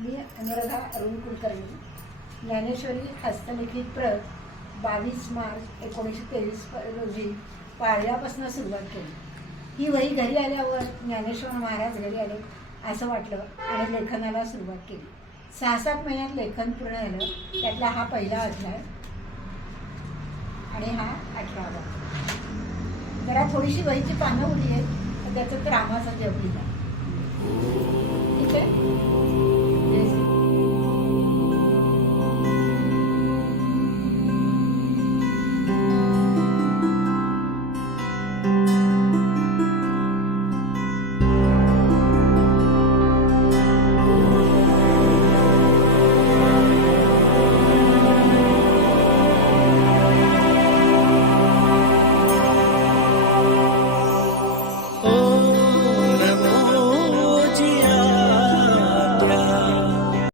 मी अनुराधा अरुण कुलकर्णी ज्ञानेश्वरी हस्तलिखित प्रत बावीस मार्च एकोणीसशे तेवीस रोजी पाळव्यापासून सुरुवात केली. ही वही घरी आल्यावर ज्ञानेश्वर महाराज घरी आले असं वाटलं आणि लेखनाला सुरुवात केली. सहा सात महिन्यात लेखन पूर्ण झालं. त्यातला हा पहिला अध्याय आणि हा अठरावा. जरा थोडीशी वहीची पानं उरली आहेत तर त्याचं रामाचा जप लिहिला ठीक आहे?